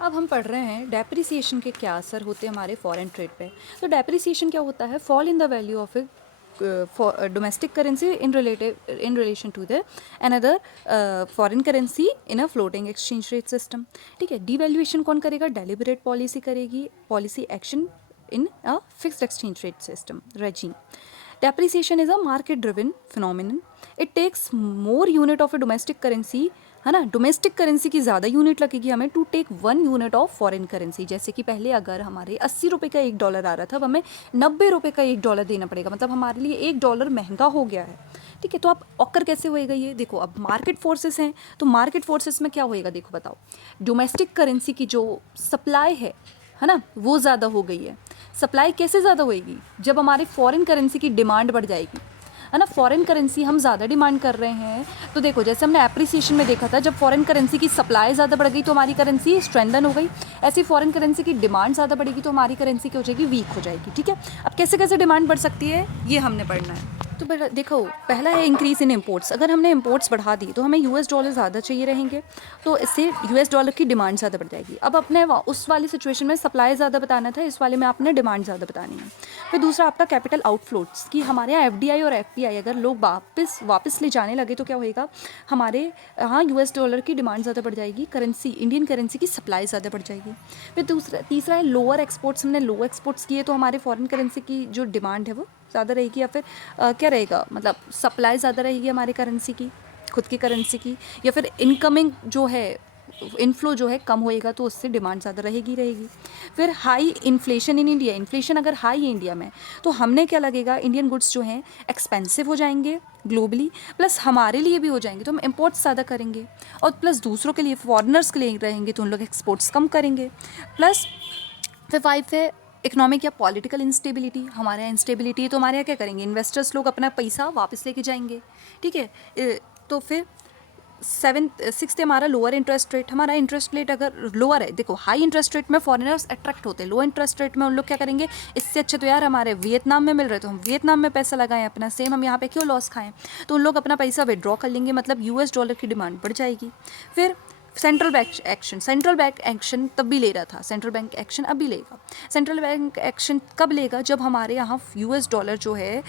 अब हम पढ़ रहे हैं डेप्रिसिएशन के क्या असर होते हैं हमारे फॉरेन ट्रेड पे। तो डेप्रिसिएशन क्या होता है? Fall in the value of a domestic currency in relation to the another foreign currency in a floating exchange rate system. ठीक है, डिवैल्यूएशन कौन करेगा? डेलिबरेट पॉलिसी करेगी, policy action in a fixed exchange rate system regime. Depreciation is a market driven phenomenon. It takes more unit of a domestic currency, है ना, domestic currency की ज़्यादा unit लगेगी हमें to take 1 unit of foreign currency. जैसे कि पहले अगर हमारे 80 रुपये का $1 आ रहा था, अब हमें 90 रुपये का $1 देना पड़ेगा, मतलब हमारे लिए $1 महंगा हो गया है। ठीक है, तो अब ऑकर कैसे होएगा ये देखो। अब मार्केट फोर्सेस हैं, तो मार्केट फोर्सेस में क्या होएगा देखो, बताओ। डोमेस्टिक करेंसी की जो सप्लाई है ना, वो ज़्यादा हो गई है। सप्लाई कैसे ज़्यादा होएगी? जब हमारी फॉरेन करेंसी की डिमांड बढ़ जाएगी, है ना। फॉरेन करेंसी हम ज़्यादा डिमांड कर रहे हैं, तो देखो जैसे हमने एप्रिसिएशन में देखा था, जब फॉरेन करेंसी की सप्लाई ज़्यादा बढ़ गई तो हमारी करेंसी स्ट्रेंथन हो गई। ऐसी फॉरेन करेंसी की डिमांड ज़्यादा बढ़ेगी तो हमारी करेंसी क्या हो जाएगी? वीक हो जाएगी। ठीक है, अब कैसे कैसे डिमांड बढ़ सकती है ये हमने पढ़ना है। तो देखो, पहला है इंक्रीज़ इन इम्पोर्ट्स। अगर हमने इम्पोर्ट्स बढ़ा दी तो हमें $US ज़्यादा चाहिए रहेंगे, तो इससे $US की डिमांड ज़्यादा बढ़ जाएगी। अब अपने उस वाली सिचुएशन में सप्लाई ज़्यादा बताना था, इस वाले में आपने डिमांड ज़्यादा बतानी है। फिर दूसरा आपका कैपिटल आउटफ्लोट्स, कि हमारे यहाँ FDI और FPI अगर लोग वापस ले जाने लगे तो क्या होएगा? हमारे यहाँ $US की डिमांड ज़्यादा बढ़ जाएगी, करेंसी इंडियन करेंसी की सप्लाई ज़्यादा बढ़ जाएगी। फिर तीसरा है लोअर एक्सपोर्ट्स। हमने लो एक्सपोर्ट्स किए तो हमारे फॉरेन करेंसी की जो डिमांड है वो ज़्यादा रहेगी, या फिर क्या रहेगा, मतलब सप्लाई ज़्यादा रहेगी हमारी करेंसी की, खुद की करेंसी की, या फिर इनकमिंग जो है इनफ्लो जो है कम होएगा, तो उससे डिमांड ज़्यादा रहेगी। फिर high inflation in India. Inflation अगर हाई है इंडिया में तो हमने क्या लगेगा, इंडियन गुड्स जो हैं एक्सपेंसिव हो जाएंगे ग्लोबली, प्लस हमारे लिए भी हो जाएंगे तो हम इम्पोर्ट्स ज़्यादा करेंगे, और प्लस दूसरों के लिए, फॉरेनर्स के लिए रहेंगे तो उन लोग एक्सपोर्ट्स कम करेंगे। प्लस फिर 5 है इकोनॉमिक या पॉलिटिकल इंस्टेबिलिटी। हमारे यहाँ इंस्टेबिलिटी है तो हमारे यहाँ क्या करेंगे? इन्वेस्टर्स लोग अपना पैसा वापस लेके जाएंगे। ठीक है, तो फिर 6 है हमारा लोअर इंटरेस्ट रेट। हमारा इंटरेस्ट रेट अगर लोअर है, देखो हाई इंटरेस्ट रेट में फॉरेनर्स अट्रैक्ट होते हैं, लो इंटरेस्ट रेट में उन लोग क्या करेंगे? इससे अच्छे तो यार हमारे वियतनाम में मिल रहे, तो हम वियतनाम में पैसा लगाएं अपना, सेम हम यहाँ पे क्यों लॉस खाएं? तो उन लोग अपना पैसा विड्रॉ कर लेंगे, मतलब $US की डिमांड बढ़ जाएगी। फिर सेंट्रल बैंक एक्शन तब भी ले रहा था, सेंट्रल बैंक एक्शन अब भी लेगा। सेंट्रल बैंक एक्शन कब लेगा? जब हमारे यहाँ $US जो है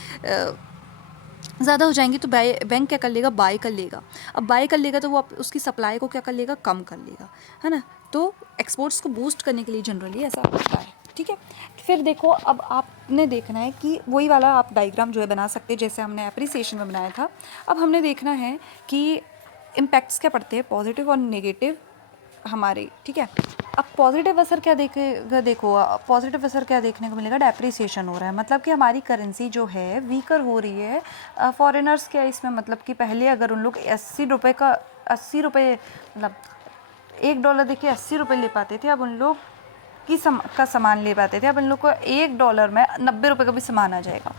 ज़्यादा हो जाएंगी, तो बैंक क्या कर लेगा? बाय कर लेगा। अब बाय कर लेगा तो वो उसकी सप्लाई को क्या कर लेगा? कम कर लेगा, है ना। तो एक्सपोर्ट्स को बूस्ट करने के लिए जनरली ऐसा होता है। ठीक है, फिर देखो अब आपने देखना है कि वही वाला आप डायग्राम जो है बना सकते हैं जैसे हमने एप्रिसिएशन में बनाया था। अब हमने देखना है कि इम्पैक्ट्स क्या पड़ते हैं, पॉजिटिव और नेगेटिव हमारे। ठीक है, अब पॉजिटिव असर क्या देखेगा? देखो पॉजिटिव असर क्या देखने को मिलेगा? डेप्रिसिएशन हो रहा है, मतलब कि हमारी करेंसी जो है वीकर हो रही है। फॉरेनर्स क्या इसमें, मतलब कि पहले अगर उन लोग 80 रुपये मतलब $1 देके 80 रुपये ले पाते थे, अब उन लोग का सामान ले पाते थे, अब उन लोग को $1 में 90 रुपये का भी सामान आ जाएगा।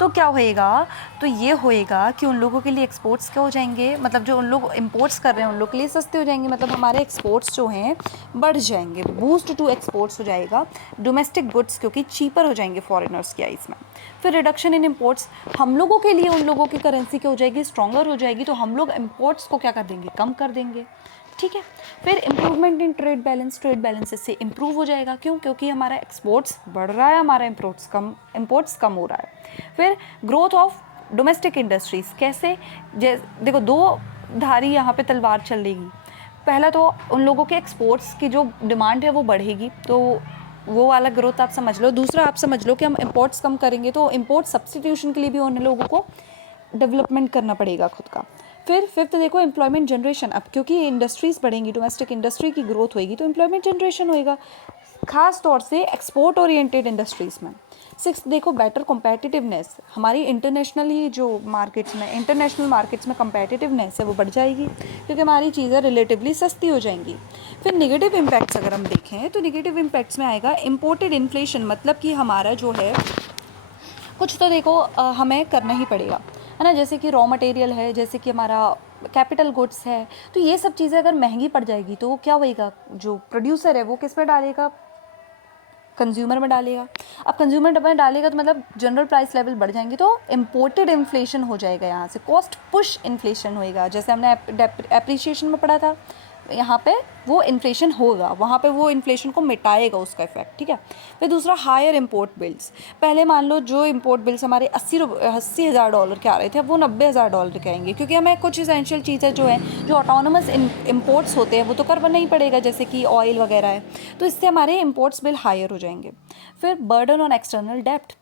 तो क्या होएगा? तो ये होएगा कि उन लोगों के लिए एक्सपोर्ट्स क्या हो जाएंगे, मतलब जो उन लोग इंपोर्ट्स कर रहे हैं उन लोग के लिए सस्ते हो जाएंगे, मतलब हमारे एक्सपोर्ट्स जो हैं बढ़ जाएंगे, बूस्ट टू एक्सपोर्ट्स हो जाएगा। डोमेस्टिक गुड्स क्योंकि चीपर हो जाएंगे फॉरेनर्स की आइस में। फिर रिडक्शन इन इम्पोर्ट्स, हम लोगों के लिए उन लोगों की करेंसी क्या हो जाएगी? स्ट्रॉन्गर हो जाएगी, तो हम लोग इम्पोर्ट्स को क्या कर देंगे? कम कर देंगे। ठीक है, फिर इम्प्रूवमेंट इन ट्रेड बैलेंस इससे इम्प्रूव हो जाएगा। क्यों? क्योंकि हमारा एक्सपोर्ट्स बढ़ रहा है, हमारा इम्पोर्ट्स कम हो रहा है। फिर ग्रोथ ऑफ डोमेस्टिक इंडस्ट्रीज़ कैसे? देखो दो धारी यहाँ पे तलवार चल रही। पहला तो उन लोगों के एक्सपोर्ट्स की जो डिमांड है वो बढ़ेगी, तो वो वाला ग्रोथ आप समझ लो। दूसरा आप समझ लो कि हम इम्पोर्ट्स कम करेंगे तो इम्पोर्ट सब्सटीट्यूशन के लिए भी उन लोगों को डेवलपमेंट करना पड़ेगा खुद का। फिर फिफ्थ देखो एम्प्लॉयमेंट जनरेशन। अब क्योंकि इंडस्ट्रीज़ बढ़ेंगी, डोमेस्टिक इंडस्ट्री की ग्रोथ होएगी, तो एम्प्लॉयमेंट जनरेशन होएगा, खास तौर से एक्सपोर्ट ओरिएंटेड इंडस्ट्रीज़ में। सिक्स देखो बेटर कॉम्पिटिटिवनेस, हमारी इंटरनेशनल मार्केट्स में कॉम्पिटिटिवनेस है वो बढ़ जाएगी, क्योंकि हमारी चीज़ें रिलेटिवली सस्ती हो जाएंगी। फिर नेगेटिव इम्पैक्ट्स अगर हम देखें तो नेगेटिव इम्पैक्ट्स में आएगा इम्पोर्टेड इन्फ्लेशन, मतलब कि हमारा जो है कुछ तो देखो हमें करना ही पड़ेगा, है ना। जैसे कि रॉ मटेरियल है, जैसे कि हमारा कैपिटल गुड्स है, तो ये सब चीज़ें अगर महंगी पड़ जाएगी तो क्या होएगा? जो प्रोड्यूसर है वो किस में डालेगा? कंज्यूमर में डालेगा। अब कंज्यूमर में डालेगा तो मतलब जनरल प्राइस लेवल बढ़ जाएंगे, तो इम्पोर्टेड इन्फ्लेशन हो जाएगा, यहाँ से कॉस्ट पुश इन्फ्लेशन होएगा, जैसे हमने एप्रिसिएशन में पढ़ा था, यहाँ पे वो इन्फ्लेशन होगा, वहाँ पे वो इन्फ्लेशन को मिटाएगा उसका इफेक्ट, ठीक है। फिर दूसरा हायर इंपोर्ट बिल्स। पहले मान लो जो इंपोर्ट बिल्स हमारे $80,000 के आ रहे थे, अब वो $90,000 के आएंगे, क्योंकि हमें कुछ इसेंशियल चीज़ें जो हैं, जो ऑटोनमस इंपोर्ट्स होते हैं, वो तो करना ही पड़ेगा, जैसे कि ऑयल वगैरह है, तो इससे हमारे इंपोर्ट्स बिल हायर हो जाएंगे। फिर बर्डन ऑन एक्सटर्नल डेप्ट,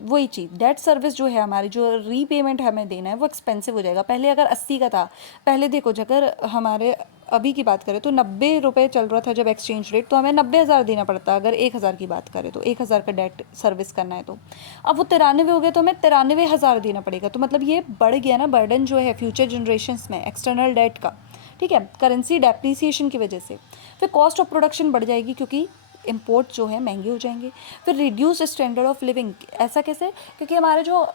वही चीज़, डेट सर्विस जो है हमारी, जो रीपेमेंट हमें देना है वो एक्सपेंसिव हो जाएगा। पहले अगर 80 का था, पहले देखो अगर हमारे अभी की बात करें तो 90 रुपये चल रहा था जब एक्सचेंज रेट, तो हमें 90,000 देना पड़ता। अगर 1,000 की बात करें तो 1,000 का डेट सर्विस करना है, तो अब वो 93 हो गया, तो हमें 93,000 देना पड़ेगा। तो मतलब ये बढ़ गया ना बर्डन जो है फ्यूचर जनरेशन्स में एक्सटर्नल डेट का, ठीक है, करेंसी डेप्रिसिएशन की वजह से। फिर कॉस्ट ऑफ प्रोडक्शन बढ़ जाएगी, क्योंकि इम्पोर्ट जो है महंगे हो जाएंगे। फिर रिड्यूस स्टैंडर्ड ऑफ लिविंग, ऐसा कैसे, क्योंकि हमारे जो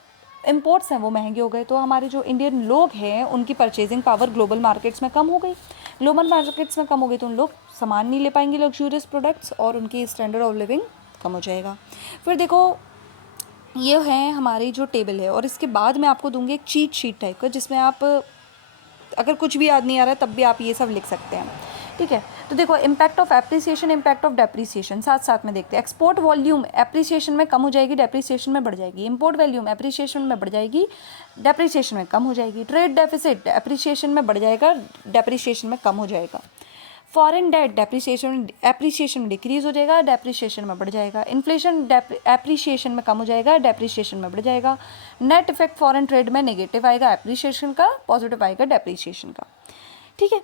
इम्पोर्ट्स हैं वो महंगे हो गए, तो हमारे जो इंडियन लोग हैं उनकी परचेजिंग पावर ग्लोबल मार्केट्स में कम हो गई। ग्लोबल मार्केट्स में कम हो गई तो उन लोग सामान नहीं ले पाएंगे लग्जूरियस प्रोडक्ट्स, और उनकी स्टैंडर्ड ऑफ लिविंग कम हो जाएगा। फिर देखो ये है हमारी जो टेबल है, और इसके बाद मैं आपको दूंगी एक चीट शीट टाइप का, जिसमें आप अगर कुछ भी याद नहीं आ रहा है तब भी आप ये सब लिख सकते हैं, ठीक है। तो देखो impact of appreciation, impact of depreciation साथ साथ में देखते हैं। एक्सपोर्ट वॉल्यूम एप्रिसिएशन में कम हो जाएगी, डेप्रिसिएशन में बढ़ जाएगी। इंपोर्ट वॉल्यूम एप्रिसिएशन में बढ़ जाएगी, डेप्रिसिएशन में कम हो जाएगी। ट्रेड डेफिसिट एप्रिसिएशन में बढ़ जाएगा, डेप्रिसिएशन में कम हो जाएगा। फॉरेन डेट डेप्रिसिएशन एप्रिसिएशन में डिक्रीज हो जाएगा, डेप्रिसिएशन में बढ़ जाएगा। इन्फ्लेशन एप्रिसिएशन में कम हो जाएगा, डेप्रिसिएशन में बढ़ जाएगा। नेट इफेक्ट फॉरेन ट्रेड में नेगेटिव आएगा एप्रिसिएशन का, पॉजिटिव आएगा डेप्रिसिएशन का, ठीक है।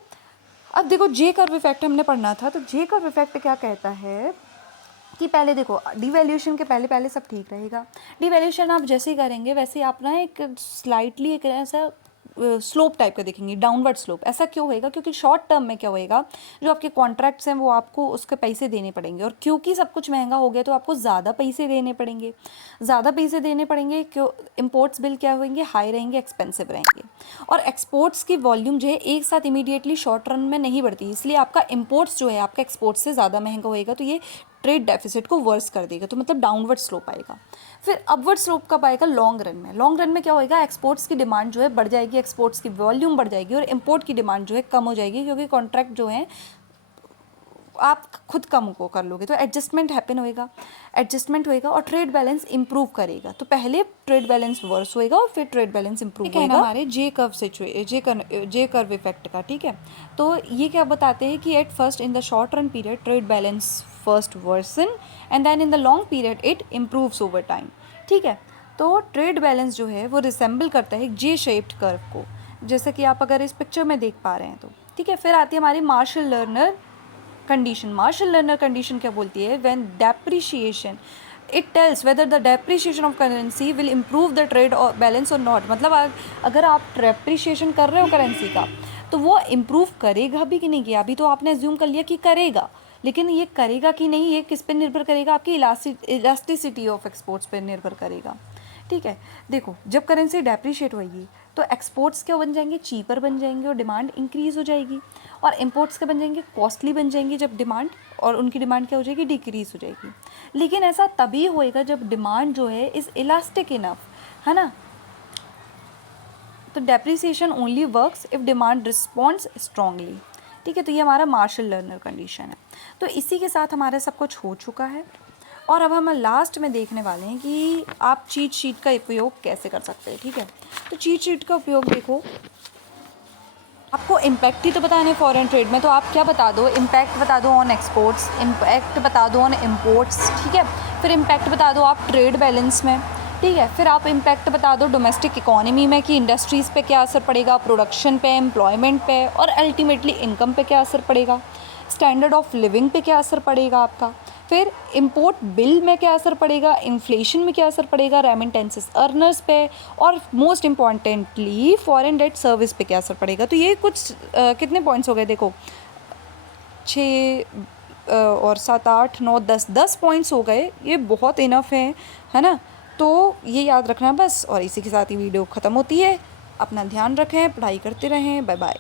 अब देखो जे कर्व इफेक्ट हमने पढ़ना था, तो जे कर्व इफेक्ट क्या कहता है कि पहले देखो डिवैल्यूएशन के पहले पहले सब ठीक रहेगा। डिवैल्यूएशन आप जैसे ही करेंगे वैसे ही आप ना एक स्लाइटली एक ऐसा स्लोप टाइप का देखेंगे, डाउनवर्ड स्लोप। ऐसा क्यों होएगा, क्योंकि शॉर्ट टर्म में क्या होएगा, जो आपके कॉन्ट्रैक्ट्स हैं वो आपको उसके पैसे देने पड़ेंगे, और क्योंकि सब कुछ महंगा हो गया तो आपको ज़्यादा पैसे देने पड़ेंगे, ज़्यादा पैसे देने पड़ेंगे। क्यों, इम्पोर्ट्स बिल क्या होंगे, हाई रहेंगे, एक्सपेंसिव रहेंगे। और एक्सपोर्ट्स की वॉल्यूम जो है एक साथ इमीडिएटली शॉर्ट रन में नहीं बढ़ती, इसलिए आपका इम्पोर्ट्स जो है आपका एक्सपोर्ट्स से ज़्यादा महंगा होएगा, तो ये ट्रेड डेफिसिट को वर्स कर देगा, तो मतलब डाउनवर्ड स्लोप आएगा। फिर अपवर्ड स्लोप कब आएगा, लॉन्ग रन में। लॉन्ग रन में क्या होएगा, एक्सपोर्ट्स की डिमांड जो है बढ़ जाएगी, एक्सपोर्ट्स की वॉल्यूम बढ़ जाएगी, और इंपोर्ट की डिमांड जो है कम हो जाएगी, क्योंकि कॉन्ट्रैक्ट जो है आप खुद कम को कर लोगे, तो एडजस्टमेंट हैपन होएगा, एडजस्टमेंट होएगा, और ट्रेड बैलेंस इंप्रूव करेगा। तो पहले ट्रेड बैलेंस वर्स होएगा और फिर ट्रेड बैलेंस इंप्रूव होएगा हमारे जे कर्व इफेक्ट का, ठीक है। तो ये क्या बताते हैं कि at first in the short run period trade balance first worsen and then in the long period it improves over time, ठीक है। तो ट्रेड बैलेंस जो है वो रिसेंबल करता है जे शेप्ड कर्व को, जैसे कि आप अगर इस पिक्चर में देख पा रहे हैं, तो ठीक है। फिर आती है हमारी Marshall Lerner condition. Marshall Lerner condition क्या बोलती है, when depreciation it tells whether the depreciation of currency will improve the trade balance और नॉट। मतलब अगर आप डेप्रिशिएशन कर रहे हो करेंसी का, तो वो इम्प्रूव करेगा भी कि नहीं किया। अभी तो आपने एज्यूम कर लिया कि करेगा, लेकिन ये करेगा कि नहीं ये किस पे निर्भर करेगा, आपकी इलास्टिसिटी ऑफ एक्सपोर्ट्स पे निर्भर करेगा, ठीक है। देखो जब करेंसी डेप्रिशिएट होगी तो एक्सपोर्ट्स क्या बन जाएंगे, चीपर बन जाएंगे, और डिमांड इंक्रीज़ हो जाएगी। और इंपोर्ट्स क्या बन जाएंगे, कॉस्टली बन जाएंगे जब डिमांड, और उनकी डिमांड क्या हो जाएगी, डिक्रीज़ हो जाएगी। लेकिन ऐसा तभी होएगा जब डिमांड जो है इज़ इलास्टिक इनफ, है ना। तो depreciation only works if demand responds strongly, ठीक है। तो ये हमारा मार्शल लर्नर कंडीशन है। तो इसी के साथ हमारा सब कुछ हो चुका है, और अब हम लास्ट में देखने वाले हैं कि आप चीट शीट का उपयोग कैसे कर सकते हैं, ठीक है। तो चीट शीट का उपयोग देखो, आपको इम्पैक्ट ही तो बताने फॉरेन ट्रेड में, तो आप क्या बता दो, इम्पैक्ट बता दो ऑन एक्सपोर्ट्स, इम्पैक्ट बता दो ऑन इम्पोर्ट्स, ठीक है। फिर इम्पैक्ट बता दो आप ट्रेड बैलेंस में, ठीक है। फिर आप इम्पैक्ट बता दो डोमेस्टिक इकोनॉमी में कि इंडस्ट्रीज़ पे क्या असर पड़ेगा, प्रोडक्शन पे, एम्प्लॉयमेंट पे, और अल्टीमेटली इनकम पे क्या असर पड़ेगा, स्टैंडर्ड ऑफ लिविंग पे क्या असर पड़ेगा आपका। फिर इंपोर्ट बिल में क्या असर पड़ेगा, इन्फ्लेशन में क्या असर पड़ेगा, रेमिटेंसेस अर्नर्स पे, और most importantly foreign debt service पे क्या असर पड़ेगा। तो ये कुछ कितने पॉइंट्स हो गए, देखो 6 और 7 8 9 10 पॉइंट्स हो गए, ये बहुत इनफ है ना। तो ये याद रखना बस, और इसी के साथ ही वीडियो ख़त्म होती है। अपना ध्यान रखें, पढ़ाई करते रहें, बाय बाय।